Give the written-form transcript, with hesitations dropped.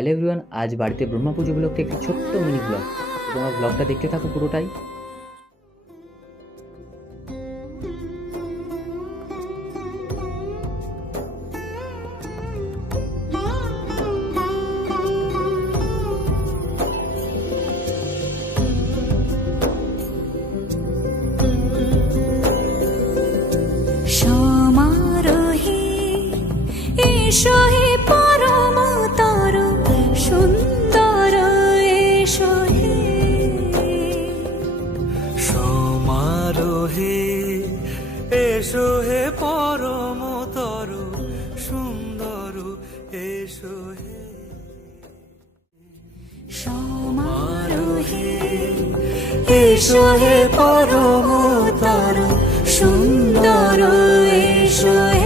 Hello everyone, আজ বাড়িতে ব্রহ্মা পুজো উপলক্ষে একটি ছোট্ট মিনি ব্লগ। তোমরা ব্লগটা দেখতে থাকো পুরোটাই। সমারোহে এসো হে পরমতর সুন্দর এসো হে। সমারোহে এসো হে পরমতর সুন্দর এসো হে। সমারোহে এসো হে পরমতর সুন্দর এসো হে।